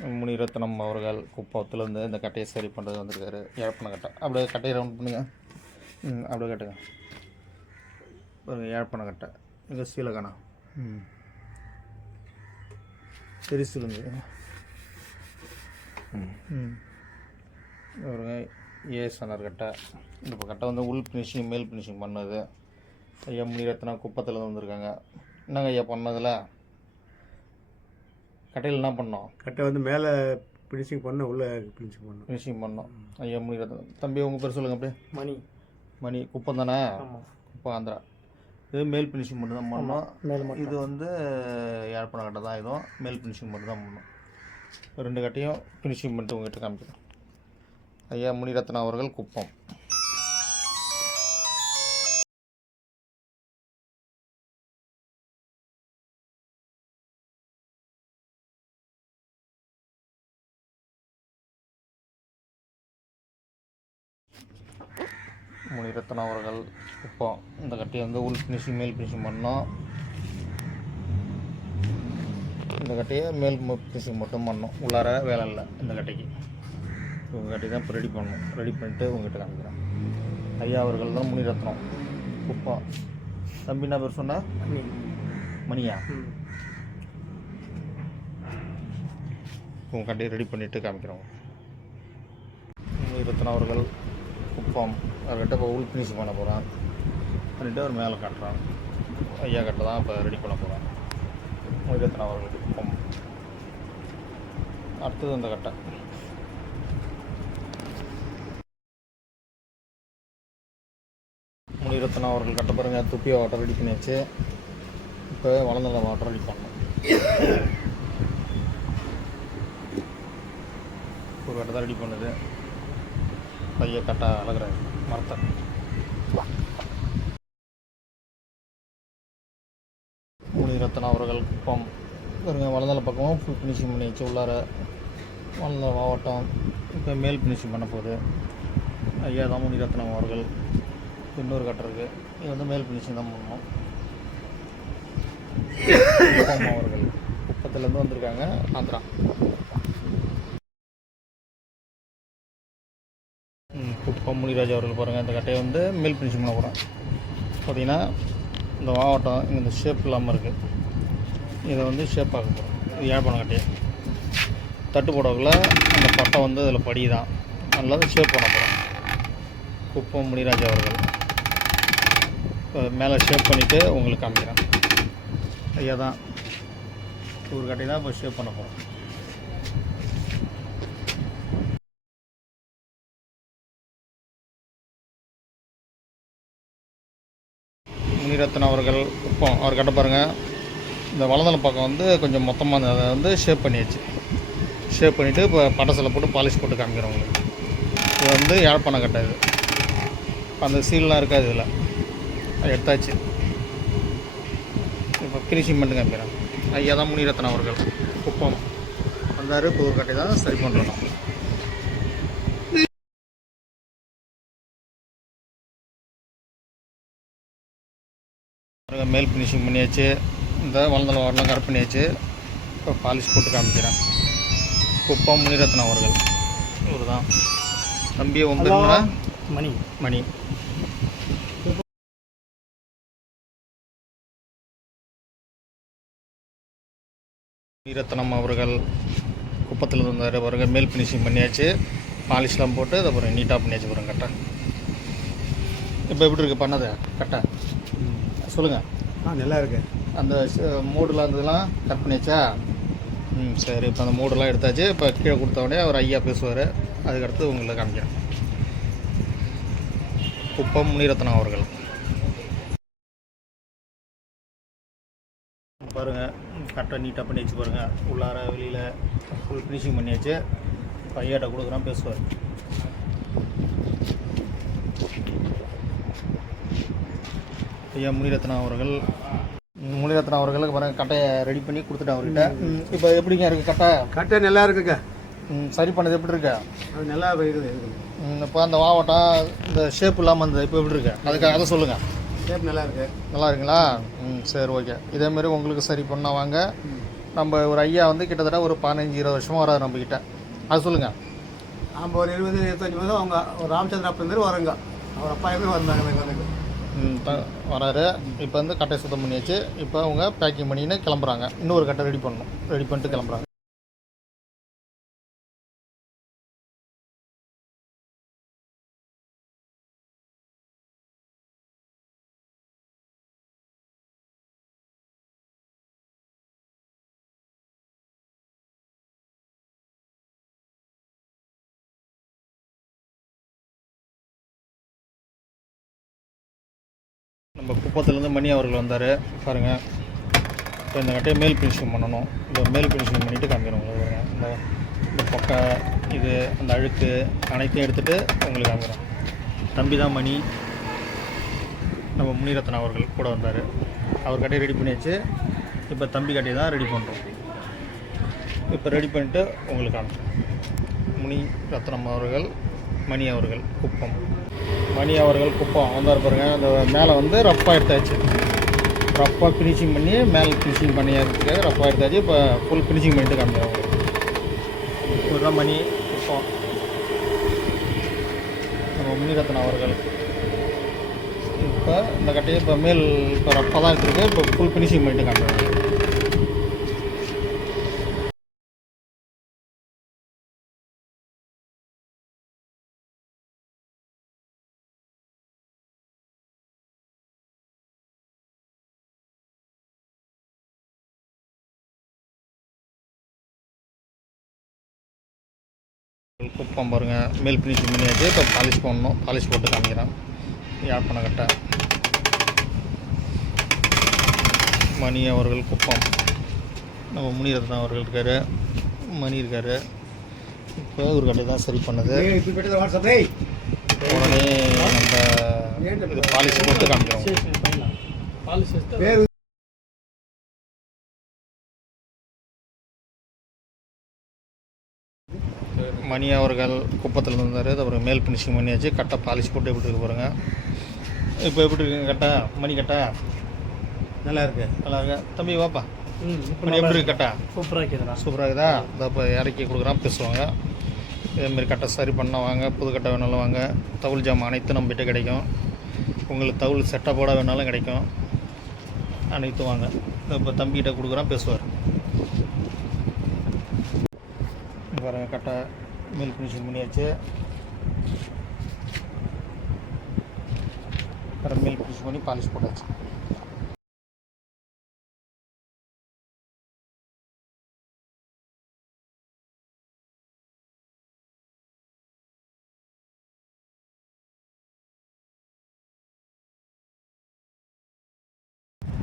முனிரத்னம் அவர்கள் குப்பத்துலேருந்து இந்த கட்டையை சரி பண்ணுறது வந்திருக்காரு. இழப்பன கட்டை அப்படியே கட்டையை ரவுண்ட் பண்ணுங்க. ம் அப்படியே கட்டுங்க. பாருங்க இழப்பன கட்டை இங்கே சீலகணா ம் தெரிசுலுங்க ம். ம். பாருங்க ஏஎஸ்என்ஆர் கட்டை. இந்த இப்போ கட்டை வந்து உள் ஃபினிஷிங் மேல் ஃபினிஷிங் பண்ணது. ஐயா முனிரத்னம் குப்பத்தில் வந்திருக்காங்க. என்னங்க ஐயா பண்ணதில்? கட்டையில் என்ன பண்ணோம்? கட்டை வந்து மேலே ஃபினிஷிங் பண்ண உள்ள ஃபினிஷிங் பண்ணோம். ஃபினிஷிங் பண்ணோம். ஐயா முனிரத்னம் தம்பி உங்கள் பேர் சொல்லுங்கள் அப்படியே. மணி. மணி குப்பம் தானே? குப்பம் ஆந்திரா. இது மேல் ஃபினிஷிங் மட்டும் தான் பண்ணோம். மேலே இது வந்து யாழ்ப்பாண கட்டை தான். இதுவும் மேல் ஃபினிஷிங் மட்டும் தான் பண்ணோம். ரெண்டு கட்டையும் ஃபினிஷிங் பண்ணிட்டு உங்ககிட்ட காமிக்கிறேன். ஐயா முனிரத்னம் அவர்கள் குப்பம். முனிரத்னம் அவர்கள் குப்பம் இந்த கட்டையை வந்து உள் ஃபினிஷிங் மேல் ஃபினிஷிங் பண்ணோம். இந்த கட்டையை மேல் ஃபினிஷிங் மட்டும் பண்ணோம். உள்ளார வேலை இல்லை இந்த கட்டைக்கு. உங்கள் கட்டை தான் இப்போ ரெடி பண்ணணும் ரெடி பண்ணிட்டு உங்ககிட்ட காமிக்கிறேன். ஐயா அவர்கள் தான் முனிரத்னம். குப்பம் தம்பி என்ன பேர் சொன்னா? மணி. மணியா? உங்கள் கட்டையை ரெடி பண்ணிவிட்டு காமிக்கிறோம் முனிரத்னம் அவர்கள் ஃபார்ம் அவர்கிட்ட இப்போ உள் ஃபினிஷ் பண்ண போகிறான் பண்ணிவிட்டு அவர் மேலே கட்டுறான். ஐயா கட்டை தான் இப்போ ரெடி பண்ண போகிறான் முருகத்தன் அவர்களுக்கு ஃபார்ம் அடுத்தது அந்த கட்டை. முனிரத்னா அவர்கள் கட்ட பாருங்கள் துப்பி வாட்டர் ரெடி பண்ணியாச்சு. இப்போ வளர்ந்த வாட்டர் ரெடி பண்ணணும். ஒரு கட்டை தான் ரெடி பண்ணுது. பைய கட்டை அழகுறாரு மரத்தை. முனிரத்னம் அவர்கள் குப்பம். பாருங்க வளர்ந்தல பக்கமும் ஃபுல் ஃபினிஷிங் பண்ணி வச்சு உள்ளார வளர்ந்த மாவட்டம் இப்போ மேல் ஃபினிஷிங் பண்ண போகுது. ஐயா தான் முனிரத்னம் அவர்கள். இன்னொரு கட்டை இருக்குது இது வந்து மேல் ஃபினிஷிங் தான் பண்ணணும். அவர்கள். குப்பத்துலேருந்து வந்திருக்காங்க ஆந்திரா. ம், குப்பம் முனிராஜ் அவர்கள் பாருங்கள் இந்த கட்டையை வந்து மேல் ஃபினிஷிங் பண்ண போகிறேன் பார்த்தீங்கன்னா இந்த மாவட்டம் இங்கே இந்த ஷேப் இல்லாமல் இருக்குது இதை வந்து ஷேப் ஆக்க போகிறோம் இது யாழ்ப்பாணம் கட்டையை. தட்டு போடக்குள்ள அந்த பட்டை வந்து அதில் படி தான் நல்லா ஷேப் பண்ண போகிறோம் குப்பம் முனிராஜ் அவர்கள். மேலே ஷேப் பண்ணிவிட்டு உங்களுக்கு காமிக்கிறேன். ஐயா தான் ஒரு கட்டை தான் இப்போ ஷேப் பண்ண போகிறோம் முனிரத்னம் அவர்கள் குப்பம் அவர் கட்ட பாருங்கள் இந்த வலதல பக்கம் வந்து கொஞ்சம் மொத்தமாக இருந்தது. அதை வந்து ஷேப் பண்ணியாச்சு. ஷேப் பண்ணிவிட்டு இப்போ படசில் போட்டு பாலிஷ் போட்டு காமிக்கிறோம் உங்களுக்கு. இது வந்து யாழ்ப்பாணம் கட்டை இது. அந்த சீல்லாம் இருக்காது இதில். அது எடுத்தாச்சு. இப்போ ஃபினிஷிங் பண்ணிட்டு காமிக்கிறேன். ஐயா தான் முனிரத்னம் அவர்கள். குப்பம். வந்தார் இப்போ ஒரு கட்டை தான் சரி பண்ணுறோம். மேல் ஃபினிஷிங் பண்ணியாச்சு. இந்த வளர்ந்தல வரலாம் கரெக்ட் பண்ணியாச்சு. இப்போ பாலிஷ் போட்டு காமிக்கிறேன். குப்பம் முனிரத்னம் அவர்கள். இவர் தான் தம்பி உங்க மணி. மணி. முனிரத்னம் அவர்கள் குப்பத்தில் இருந்தார் பாருங்க. மேல் ஃபினிஷிங் பண்ணியாச்சு. பாலிஷ்லாம் போட்டு அதை பாருங்க நீட்டாக பண்ணியாச்சு பாருங்க கட்டை இப்போ எப்படி இருக்குது பண்ணது? கட்டை சொல்லுங்கள் ஆ நல்லா இருக்கு அந்த மூடெலாம் இருந்ததெல்லாம் கட் பண்ணியாச்சா? ம் சரி. இப்போ அந்த மூடெல்லாம் எடுத்தாச்சு. இப்போ கீழே கொடுத்த உடனே அவர் ஐயா பேசுவார். அதுக்கடுத்து உங்களை காமிக்கிறேன். குப்பம் முனிரத்னம் அவர்கள். பாருங்கள் கட்டை நீட்டாக பண்ணி வச்சு பாருங்கள் உள்ளார வெளியில் ஃபுல் ஃபினிஷிங் பண்ணியாச்சு. ஐயாட்ட கொடுக்குறான் பேசுவார். ஐயா முனிரத்னம் அவர்கள். முனிரத்னம் அவர்களுக்கு பாருங்க கட்டையை ரெடி பண்ணி கொடுத்துட்டேன் அவர்கிட்ட. இப்போ எப்படிங்க இருக்குது கட்டை? கட்டை நல்லா இருக்குங்க. ம், சரி பண்ணது எப்படி இருக்கு? அது நல்லா இருக்குது இப்போ அந்த மாவட்டம் இந்த ஷேப் இல்லாமல் இருந்தது இப்போ எப்படி இருக்கு? அதுக்கு அதை சொல்லுங்கள் ஷேப் நல்லா இருக்கு. நல்லா இருக்குங்களா? ம் சரி ஓகே இதேமாரி உங்களுக்கு சரி பண்ண வாங்க. நம்ம ஒரு ஐயா வந்து கிட்டத்தட்ட ஒரு பதினஞ்சு இருபது வருஷமாக வராது நம்மக்கிட்ட அது சொல்லுங்கள் நாம் ஒரு இருபது இருபத்தஞ்சி மாதம் அவங்க ராமச்சந்திர அப்பா இருந்தாரு வரங்க. அவர் அப்பா எப்படி வந்தாங்க எனக்கு வராரு. இப்போ வந்து கட்டையை சுத்தம் பண்ணியாச்சு. இப்போ அவங்க பேக்கிங் பண்ணின்னு கிளம்புறாங்க. இன்னொரு கட்டை ரெடி பண்ணணும். ரெடி பண்ணிட்டு கிளம்புறாங்க. நம்ம குப்பத்துலேருந்து மணி அவர்கள் வந்தார். பாருங்கள் இப்போ இந்த கட்டையை மேல் ஃபினிஷிங் பண்ணணும். இந்த மேல் ஃபினிஷிங் பண்ணிவிட்டு காமிக்கிறோம் உங்களுக்கு இந்த இந்த பொக்கை இது அந்த அழுக்கு அனைத்தையும் எடுத்துகிட்டு உங்களுக்கு காமிக்கிறோம் தம்பி தான் மணி. நம்ம முனிரத்னம் அவர்கள் கூட வந்தார். அவர் கட்டையை ரெடி பண்ணியாச்சு. இப்போ தம்பி கட்டையை தான் ரெடி பண்ணுறோம் இப்போ ரெடி பண்ணிவிட்டு உங்களுக்கு காமிக்கிறோம் முனி ரத்னம் அவர்கள் மணி அவர்கள் குப்பம். மணி அவர்கள் குப்பம். வந்தார் பாருங்க அந்த மேலே வந்து ரப்பாக எடுத்தாச்சு ரப்பாக ஃபினிஷிங் பண்ணி மேலே ஃபினிஷிங் பண்ணியாச்சு ரப்பாக எடுத்தாச்சு இப்போ ஃபுல் ஃபினிஷிங் பண்ணிட்டு காமிக்கிறோம் இவர் தான் மணி குப்பம். நம்ம முனிரத்னம் அவர்கள். இப்போ இந்த கட்டையை இப்போ மேல் இப்போ ரப்பாக தான் எடுத்துருக்கு இப்போ ஃபுல் ஃபினிஷிங் பண்ணிட்டு காமிக்கிறோம் குப்பம் பாருங்க. மேல் ஃபினிஷிங் பண்ணியாச்சு இப்போ பாலிஷ் பண்ணணும் பாலிஷ் போட்டு காமிக்கிறேன். யாழ்ப்பாண கட்டை மணி அவர்கள் குப்பம் நம்ம முனிரத்னம் அவர்கள் இருக்கார். மணி இருக்கார். இப்போ ஒரு கட்டை தான் சரி பண்ணது. உடனே நம்ம இது பாலிஷ் போட்டு காமிக்கிறோம். மணி அவர்கள் குப்பத்தில் இருந்தார். அப்புறம் மேல் ஃபினிஷிங் பண்ணியாச்சு கட்டை பாலிஷ் போட்டு எப்படி இருக்கு பாருங்க. இப்போ எப்படி இருக்குங்க கட்டை? மணி கட்டை? நல்லா இருக்கு. நல்லா இருக்கா? தம்பி வாப்பா. மணி எப்படி இருக்கு கட்டை? சூப்பராக இருக்குதுண்ணா. சூப்பராக இருக்குதா? இதை இப்போ இறக்கி கொடுக்குறான் பேசுவாங்க. இதேமாரி கட்டை சரி பண்ண வாங்க. புது கட்டை வேணாலும் வாங்க. தவுள் ஜாமான் அனைத்தும் நம்மகிட்ட கிடைக்கும். உங்களுக்கு தவுள் செட்டப்போட வேணாலும் கிடைக்கும். அனைத்தும் வாங்க. இப்போ தம்பிகிட்ட கொடுக்குறான் பேசுவார். இங்க பாருங்க கட்டை. மேல் ஃபினிஷிங் பண்ணியாச்சு. அப்புறம் மேல் ஃபினிஷ் பண்ணி பாலிஷ் போட்டாச்சு.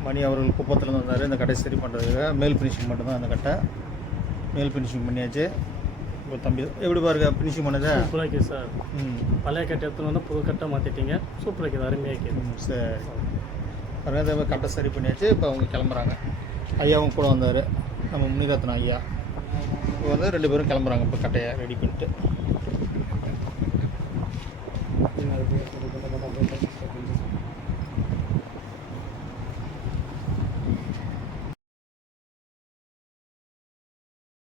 மணி அவர்கள் குப்பத்தில் வந்தார். இந்த கட்டை சரி பண்ணுறதுக்கு மேல் ஃபினிஷிங் மட்டும்தான் அந்த கட்டை. மேல் ஃபினிஷிங் பண்ணியாச்சு. இப்போ தம்பி எப்படி பாருங்க ஃபினிஷிங் பண்ணது? சூப்பராக இருக்குது சார் ம். பழைய கட்டை எடுத்துன்னு வந்து புது கட்டை மாற்றிட்டீங்க சூப்பராக இருக்குது அருமையாக இருக்குது. சரி. பாருங்க கட்டை சரி பண்ணியாச்சு இப்போ அவங்க கிளம்புறாங்க. ஐயாவும் கூட வந்தார். நம்ம முனிரத்ன ஐயா. இப்போ வந்து ரெண்டு பேரும் கிளம்புறாங்க இப்போ கட்டையை ரெடி பண்ணிட்டு.